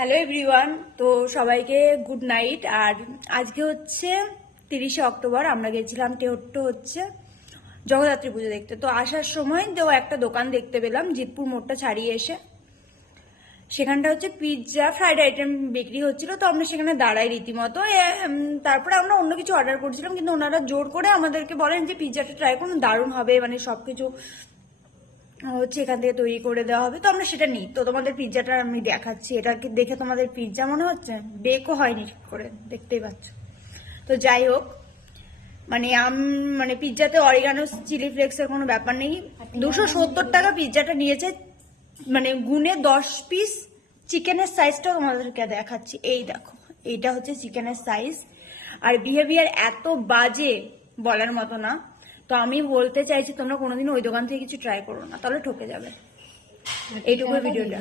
Hello everyone, তো সবাইকে good night. আর আজকে হচ্ছে 30শে অক্টোবর। আমরা গেছিলাম টেহট্ট হচ্ছে জগদ্ধাত্রী পুজো দেখতে। তো আসার সময় তো একটা দোকান দেখতে পেলাম জিতপুর মোড়টা ছাড়িয়ে এসে। সেখানটা হচ্ছে পিৎজা ফ্রাইড আইটেম বিক্রি হচ্ছিল, তো আমরা সেখানে দাঁড়াই রীতিমতো। তারপরে আমরা অন্য কিছু অর্ডার করছিলাম, কিন্তু ওনারা জোর করে আমাদেরকে বলেন যে পিৎজাটা ট্রাই করুন, দারুণ হবে, মানে সবকিছু হচ্ছে এখান থেকে তৈরি করে দেওয়া হবে। তো আমরা সেটা নিই। তো তোমাদের পিৎজাটা আমি দেখাচ্ছি। এটা দেখে তোমাদের পিৎজা মনে হচ্ছে? বেকও হয়নি ঠিক করে, দেখতেই পাচ্ছ। তো যাই হোক, মানে পিৎজাতে অরিগানো চিলি ফ্লেক্সের কোনো ব্যাপার নেই। 270 টাকা পিৎজাটা নিয়েছে, মানে গুনে 10 পিস। চিকেনের সাইজটাও তোমাদেরকে দেখাচ্ছি, এই দেখো, এইটা হচ্ছে চিকেনের সাইজ। আর বিহেভিয়ার এত বাজে, বলার মতো না। তো আমি বলতে চাইছি তোমরা কোনোদিন ওই দোকান থেকে কিছু ট্রাই করো না, তাহলে ঠকে যাবে। এইটুকুই ভিডিওটা।